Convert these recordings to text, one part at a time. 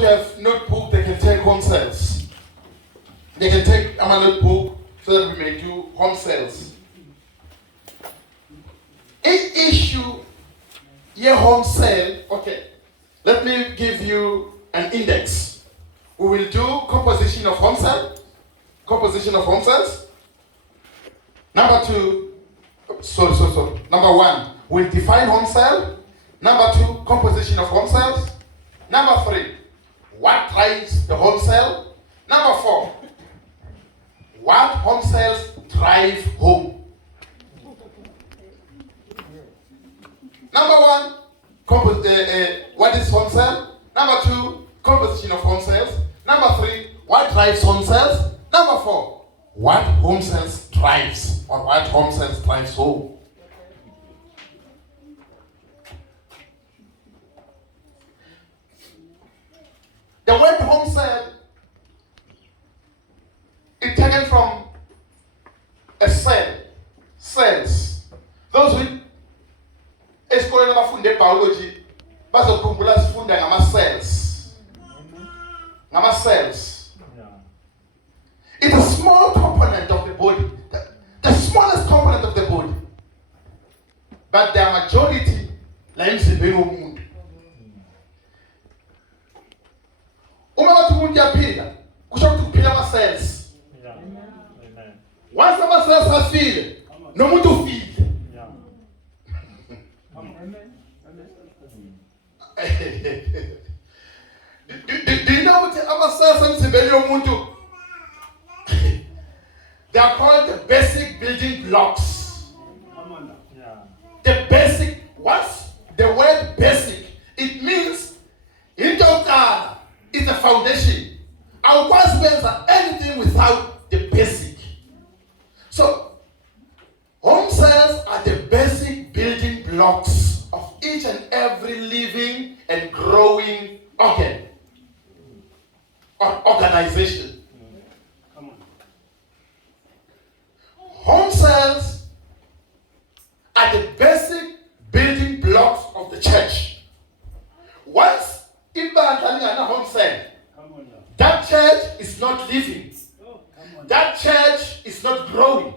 who have notebook, they can take home cells. They can take a notebook so that we may do home cells. Each issue, your home cell, okay. Let me give you an index. We will do composition of home cell. Composition of home cells. Number two, Number one, we'll define home cell. Number two, composition of home cells. Number three, what drives the home cell? Number four, what home cells drive home? Number one, what is home cell? Number two, composition of home cells. Number three, what drives home cells? Number four, what home cells drives or what home cells drives home? The word home cell is taken from a cell, cells. Those who esikoleni abafunde biology bazokhumbula sifunda ngama-cells. Ngama-cells. It's a small component of the body, the smallest component of the body. But the majority la emzimbeni womuntu. Uma bathi umuntu uyaphila, kusho ukuthi kuphila ama-cells. Once ama-cells afile, nomuntu ufile. Do you know what ama-cells emzimbeni yomuntu? They are called the basic building blocks. The basic, what's the word basic? It means intokala is the foundation. I can't spend anything without the basic. So, home cells are the basic building blocks of each and every living and growing organ or organization. Home cells are the basic building blocks of the church. Once ibandla lingana home cell, that church is not living. That church is not growing.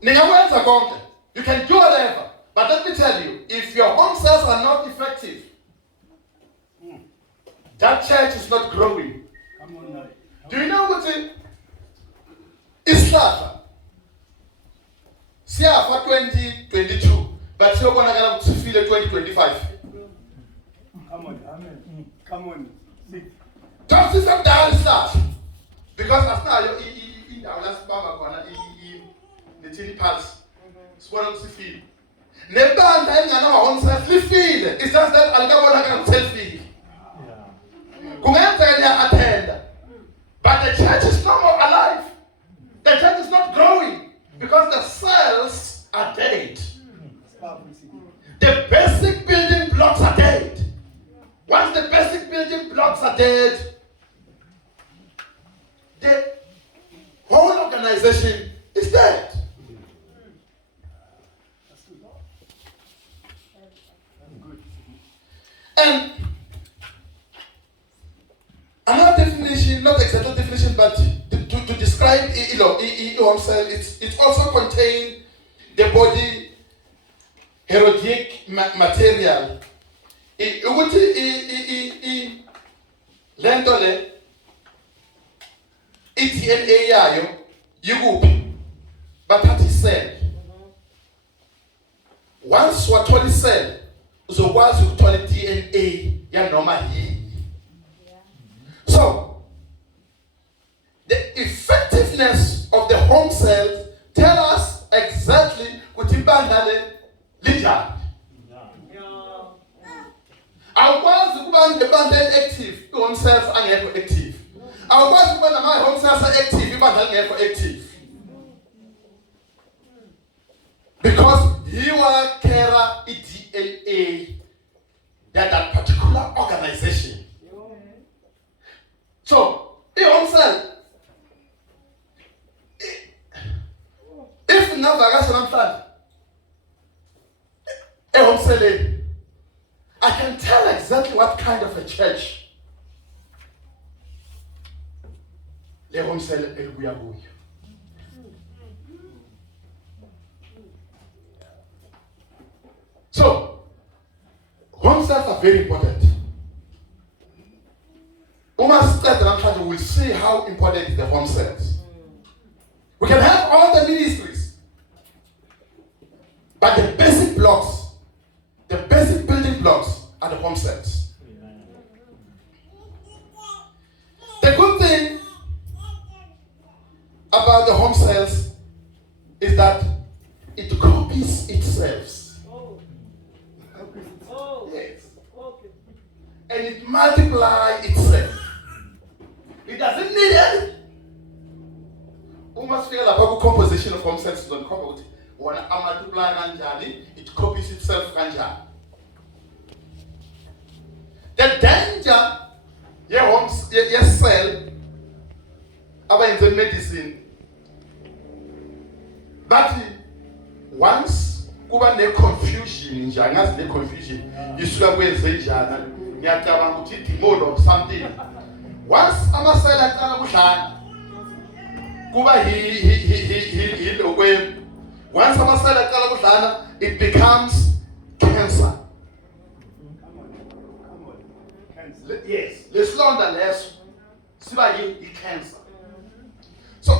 Ningakwenza konke. You can do whatever. But let me tell you, if your home cells are not effective, that church is not growing. Do you know what it is? Siyafa 2022, but siyobonakala ukuthi sifile 2025. Come on. Just this up down start. Because asinayo indawo lasibamba khona the pulse. Sibona ukuthi sifile. Nebandla engana home cells lifile. It's just that alikabonakala ukuthi selfile. Kungenzeka niya-attenda. But the church is no more alive. The church is not growing because the cells are dead. The basic building blocks are dead. Once the basic building blocks are dead, the whole organization is dead. And another definition, not exactly definition, but to describe home cell, it also contains the body herodic material. Lento le DNA yayo yikuphi? Bathatha cell. Once wathola cell, uzokwazi ukuthola DNA yanoma yini. So, the effectiveness of the home cells tell us exactly what ibandla linjani. Awukwazi ukuba ibandla active, home cells angekho active. Awukwazi ukuba nama home cells active, ibandla lingekho active. Because you are carry DNA that particular organization. So, home cell, if navakasha namhlanje, home cell I can tell exactly what kind of a church le home cell ebuya kuyo. So, home cells are very important. We will see how important is the home cells. We can have all the ministries, but the basic blocks, the basic building blocks are the home cells. The good thing about the home cells is that it copies itself. Yes. And it multiplies itself. It doesn't need anything. We must feel about the composition of home cells on copy. When I multiply kanjani, it copies itself kanjani. The danger, your cell, about in the medicine, but once kuba ne confusion njani as ne confusion isuka kwenze njani ngiyacabanga ukuthi demon or something. Once ama-cell aqala kudlala kuba hilokwe. Once ama-cell aqala kudlala, it becomes cancer. Yes, lesilonda leso siba yi-cancer. So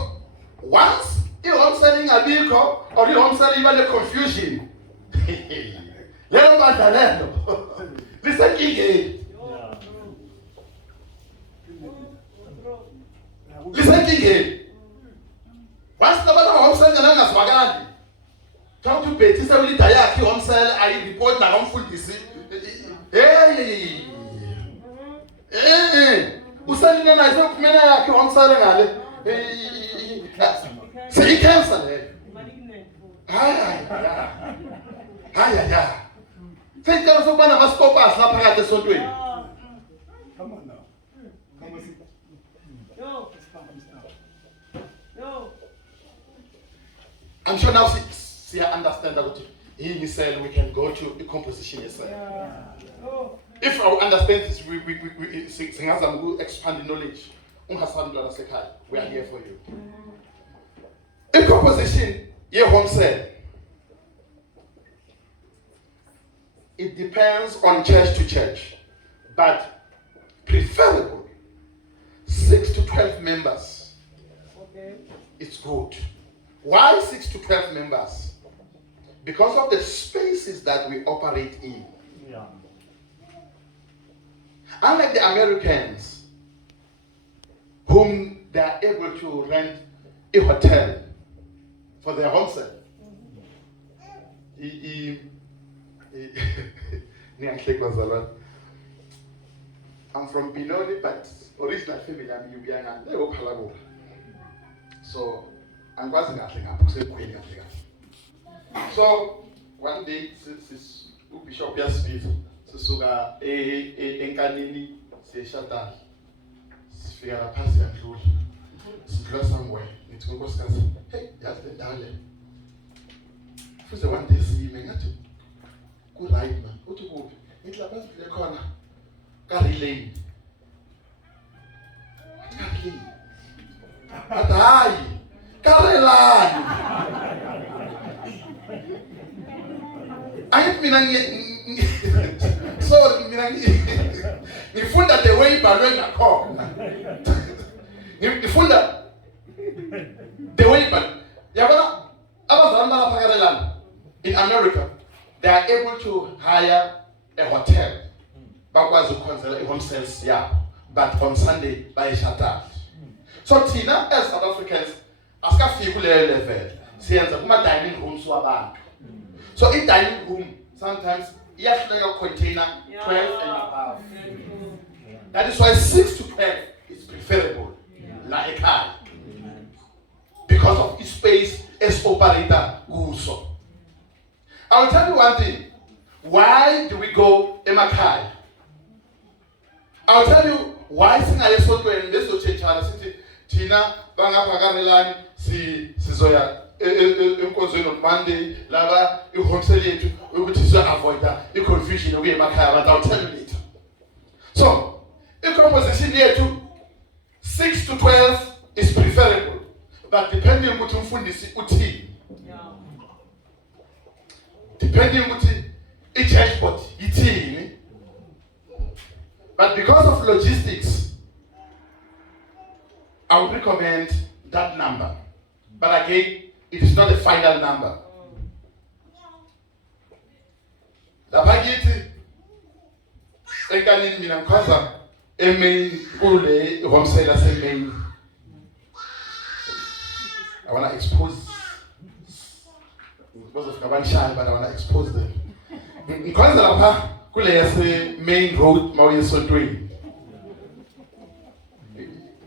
once i-home cell ingabikho or i-home cell iba ne-confusion, leyo bandla lelo lisenkingeni. Lisenkingeni. Once nabana home cell ngena ngazwakali, xa uthi ubhethisa ulida yakhe i-home cell ayireport nakamfundisi. Usalina naye sekumena yakhe home cell ngale. Seyi-cancer leyo. Hayi. Seyicela sokuba nama-stoppers lapha phakathi esontweni. Come on now. Come on. No. I'm sure now see I understand that in cell we can go to the composition itself. If I understand this, we expand the knowledge. We are here for you. In composition, your home cell, it depends on church to church, but preferable 6 to 12 members. Okay. It's good. Why 6 to 12 members? Because of the spaces that we operate in. Yeah. Unlike the Americans, whom they are able to rent a hotel for their home cell. I'm from Binoni, but original family I'm Yubiana. So I'm going to So one day, Bishop Yasmith, Susuga, Enkanini, say Shatan, Sphere Passy and Rule, Sphere somewhere, it's going to go, hey, that's the darling. For the one day, see me, good right, man, go to go, it's a pass to the corner, Gary Lane. Gary Lane. But I, Gary Lane. I mean, so nifunda the way balwe ngakho. Nifunda the way but yabona abazalwana lapha in America they are able to hire a hotel bakwazi ukhonzela i-home cells yabo but on Sunday bayishata. So thina as South Africans asikafiki kuleyo level siyenza kuma dining rooms wabantu. So in dining room, sometimes you have to like a container 12 and above. That is why 6 to 12 is preferable. Like high. Because of its space as operator also. I will tell you one thing. Why do we go Emakai? I will tell you why singayesoto and this will change our city. Tina, Banga Pagarelani, Sizoya. On Monday, lava, you home cell it, we would avoid that. You confuse confusion away but I'll tell you later. So, in composition here too, 6 to 12 is preferable, but depending on what you find is uti. Depending on what each export it. But because of logistics, I would recommend that number. But again, it is not the final number. The bagiti ekanini mina ngikhaza emain kule homestead ase-main. I want to expose because of Kabansha, but I want to expose them. Ngikhaza lapha kule yase-main road mawuye esontweni.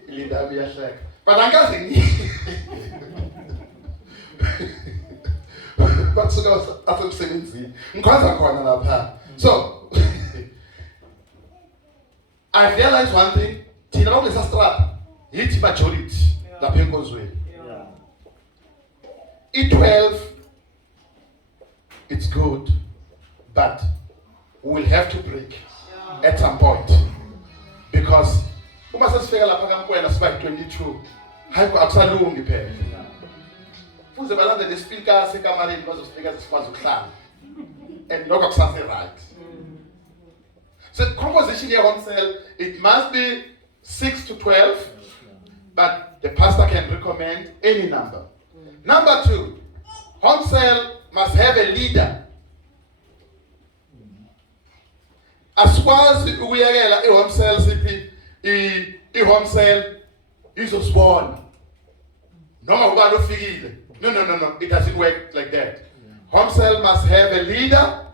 Ilindaba iyahleka. But angazi so I realized one thing, Tina is a strap, hit majority, the people's way. E12, it's good, but we will have to break at some point. Because we must figure out 22. Akusalungi phela. Fuze balande lespeaker sekamareni bazosifika sikwazi ukuhlala. And lokho akusase right. So composition here home cell, it must be 6 to 12, but the pastor can recommend any number. Number 2, home cell must have a leader. Asikwazi ukuyekela i-home cell siphi i-home cell izosibona. No, it doesn't work like that. Home cell must have a leader.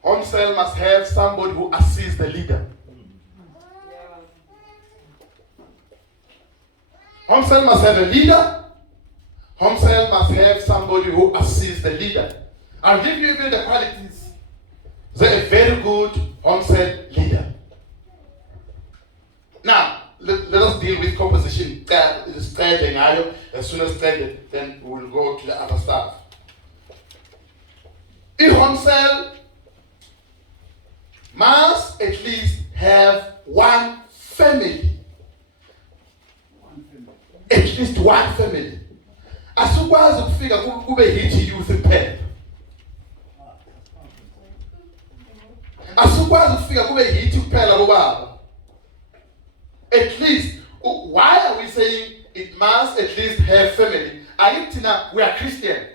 Home cell must have somebody who assists the leader. Home cell must have a leader. Home cell must have somebody who assists the leader. I'll give you even the qualities. They're a very good home cell leader. Now, let us deal with composition. As soon as threaded, then we will go to the other stuff. A home cell must at least have one family. At least one family. Asukwazi ukufika kube hithi youth iphela. Asukwazi ukufika kube hithi kuphela bobaba. At least, why are we saying it must at least have family? We are Christian.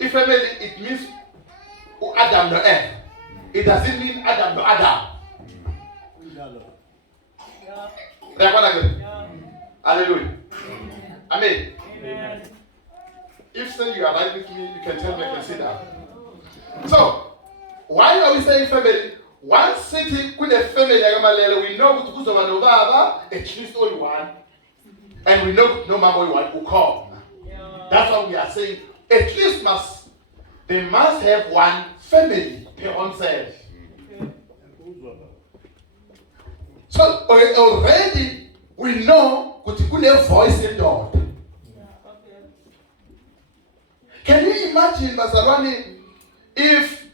If family, it means Adam no Eve. It doesn't mean Adam no Adam. Hallelujah. Amen. If so, you are right with me, you can tell me, I can sit down. So, why are we saying family? One city with a family like Malele, we know who's over no baba, at least only one. And we know no mama one who come. That's what we are saying. At least they must have one family per oneself. So already we know kule voice in God. Can you imagine, Bazalwane, if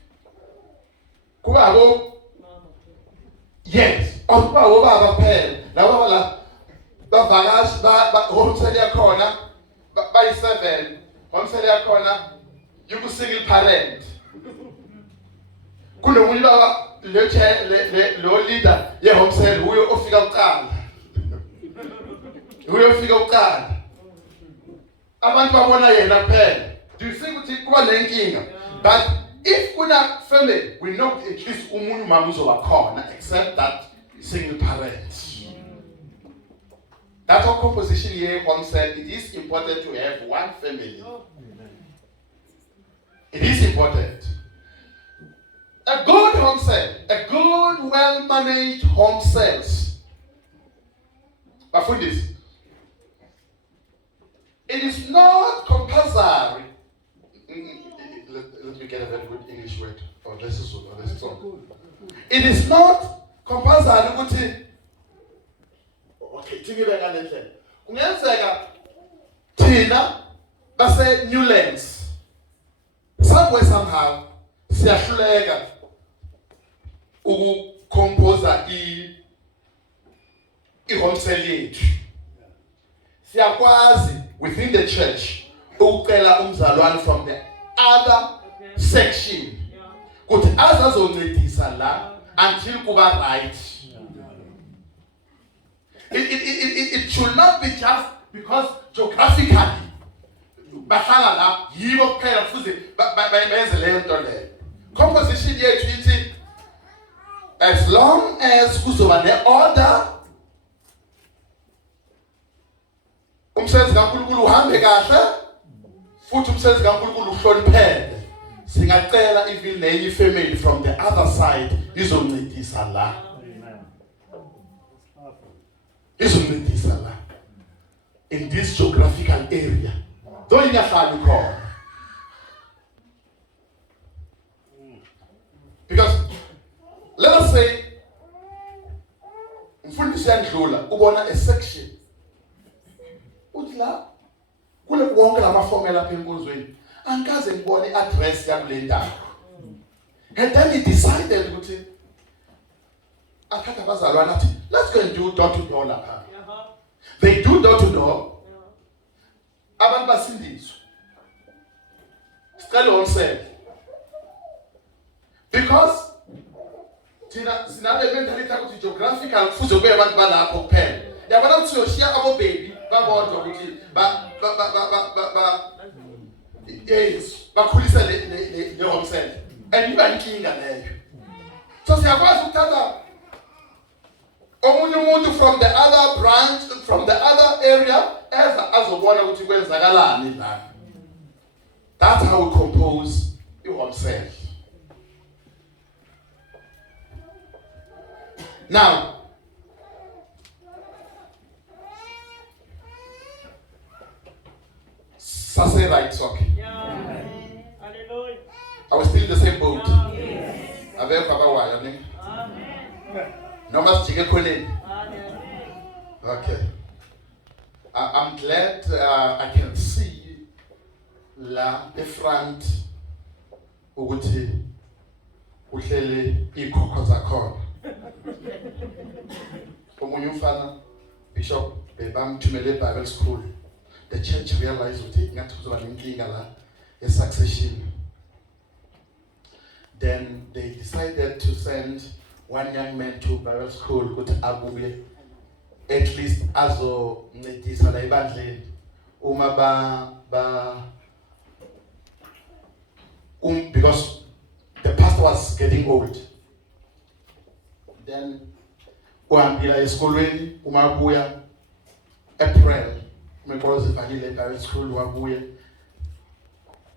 Kuabo, yes, or Kuabo pen, Lawala, Bavagas, Homeselia corner, by 7, Homeselia corner, you could single parent. Kuno Willa, le leader, yeah, Homesel, who will figure out. Who will figure out. I want to want a pen. Do you think we take one linking? But if we are family, we know at least umuntu mamuzo wakhona, except that single parent. That's our composition here. One said it is important to have one family. It is important. A good home cell, a good, well-managed home cells. But for this, it is not compulsory. Let me get a very good English word. Or let's just talk. It is not compulsory. Okay, think about it. Ungenzeka thina base Newlands somewhere somehow siyahluleka ukucomposa i-home cell yethu. Siyakwazi within the church ukucela umzalwane from the other section ukuthi azazoncedisa la until kuba right. It should not be just because geographically bahlala la yibo kuphela futhi bayenze leyo nto leyo. Composition yethu ithi as long as kuzoba ne-order, umsebenzi kaNkulunkulu uhambe kahle, futhi umsebenzi kaNkulunkulu uhlonipheke, singacela even nenye family from the other side izoncedisa la. Izoncedisa la in this geographical area. Though ingahlali khona. Because let us say mfundisi yandlula ubona a section uthi la kule wonke lamafomu lapha enkonzweni angikaze ngibone i-address yakule ndawo. And then he decided ukuthi akhatha abazalwane athi let's go and do door to door lapha. They do door to door. Abantu basindiswa. Sicela wonsel. Because sinale mentality ukuthi geographical kufuze kube abantu balapho kuphela. Yabona ukuthi uyoshiya abo baby babodwa ukuthi yes bakhulisa le home cell. And iba inkinga leyo. So siyakwazi ukuthatha omunye umuntu from the other branch, from the other area, azobona ukuthi kwenzakalani la. That's how we compose home cell. Now, Sase right, okay. Yeah. Hallelujah. Are we still in the same boat? Yes. Amen. Amen. No mas chike koleni. Amen. Okay. I'm glad I can see la the front ukuthi uhlele ikhokho zakhona. Omunye umfana Bishop bebamthumele eBible school. The church realized ukuthi ngathi kuzoba nenkinga la succession. Then they decided to send one young man to Bible school ukuthi abuye at least azoncedisa la ebandleni uma because the pastor was getting old. Then uhambila esikolweni uma abuya April because evangelile Bible school wabuye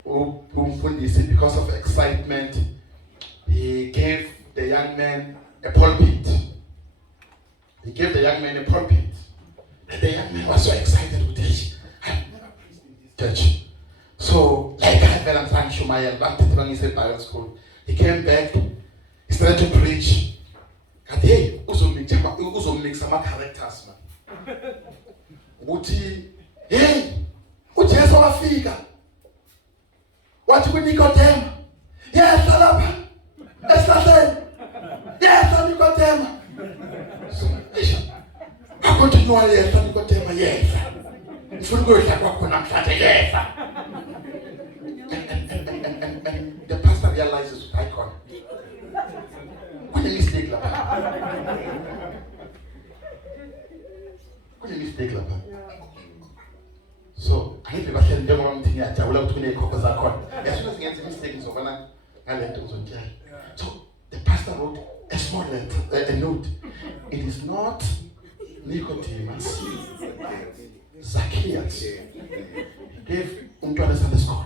umfundisi because of excitement he gave the young man a pulpit. He gave the young man a pulpit. And the young man was so excited with this. I've never preached in this church. So, like I felt I'm Shumayel, back to the Bible school. He came back, he started to preach. And hey, also make some characters, man. Uti, hey, uti yeso wafika. What we Nicodemus? Yes, Alaba. Yes, yes, Nicodemus. I continue yes, Nicodemus, yes. Mfuna ukudla kwakho namhlanje yes. And the pastor realizes icon. Kune mistake lapha. Kune mistake lapha. So, angithi bahleli njengoba mthi ngiyajabula ukuthi kunekhokho zakhona. Yasho singenza mistake ngizobana ngalento uzonjela. So, the pastor wrote a small letter, a note. It is not Nicodemus, Zacchaeus. He gave umntwana Sunday school.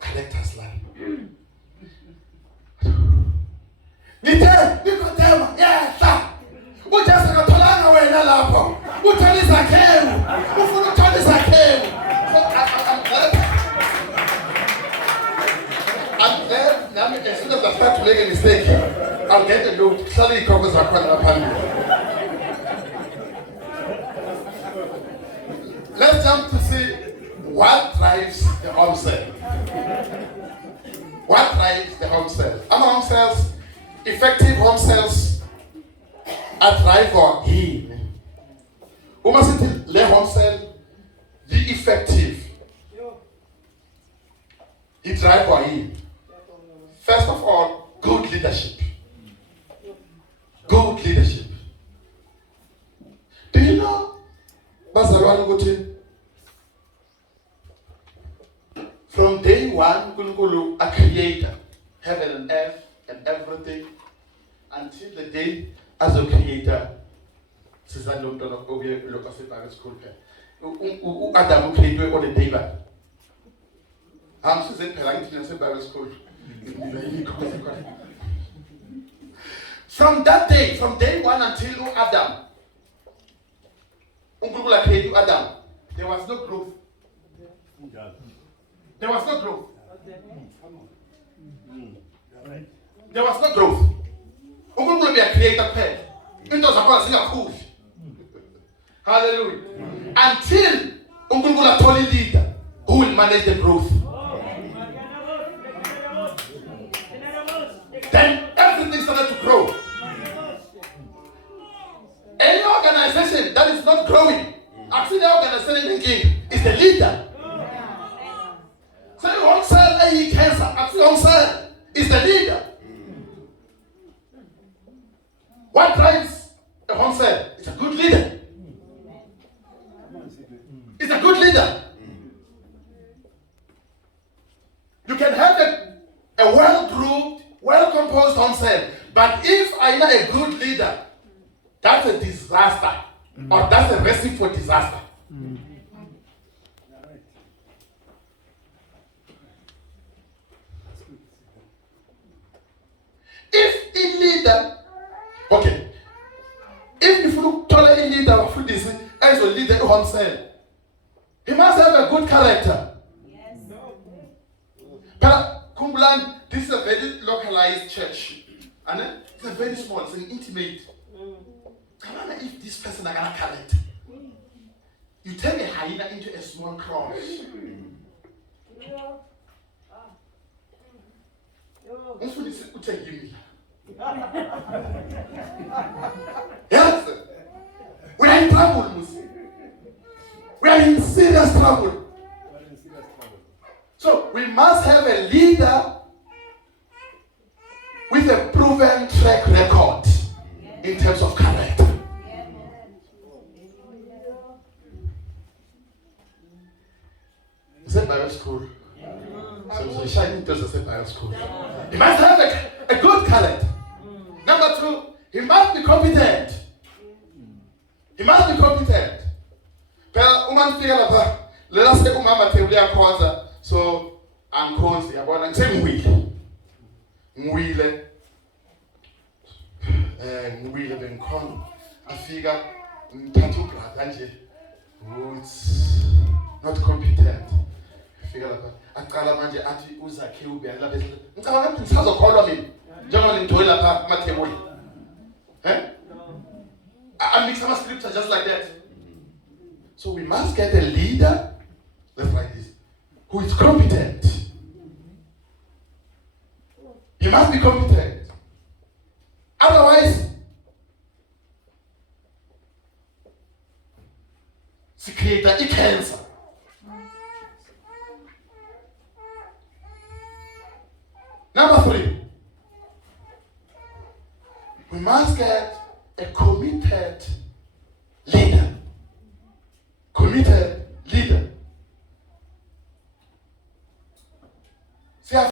Collector's line. Nicodemus, yes, sir. Ujasa katholanga wena lapho. Uthole Zacchaeus. Ufuna ukuthole Zacchaeus. I'm glad now as soon as I start to make a mistake, I'll get a note. Suddenly covers are quite upon me. Let's jump to see What drives the home cell? What drives the home cell? Ama home cells, effective home cells, are driver in. Uma sithi le home cell, the effective. The driver in. First of all, good leadership. Good leadership. Do you know, bazalwane ukuthi from day one, uNkulunkulu, a creator, heaven and earth and everything, until the day as a creator, sizani lo mntwana obuye lo kwaseBible school phela. uAdam ucreated on the day one. Size phela ngithi naseBible school. From that day, from day one until Adam, uNkulunkulu created Adam, there was no growth. There was no growth. There was no growth. uNkulunkulu be a creator phela. Into zakhona zingakhuli. Hallelujah. Until uNkulunkulu athola leader who will manage the growth. Then everything started to grow. Any organization that is not growing, actually the organization is the leader. So home cell cancer, actually home cell is the leader. What drives a home cell? It's a good leader. It's a good leader. You can have a well-grouped, well-composed home cell, but if I am a good leader, that's a disaster, or that's a recipe for disaster. If a leader, okay, if you look taller a leader of this as a leader of home cell, he must have a good character. Yes. But Kumbulan, this is a very localized church, and it's a very small, it's an intimate. I wonder if this person is gonna character. You take a hyena into a small crowd. Yes, we are in trouble, Musi. We are in serious trouble. So we must have a leader with a proven track record in terms of character. Is that Bible school? So shining does say Bible school. He must have a good character. Number two, he must be competent. He must be competent. Phela uma nifika lapha lela se umama table yakhonza so angikhonzi yabona ngisengiwile. Ngiwile bengikhona afika ngithatha ubrother nje who's not competent. Fika lapha aqala manje athi uzakhe ubuyani lapha ngicabanga ukuthi ngisazokholwa mina njengoba ngidole lapha ama table. I mix some scripture just like that. So we must get a leader, let's like this, who is competent. He must be competent. Otherwise, she creates a cancer. Number three, we must get a committed leader. Committed leader.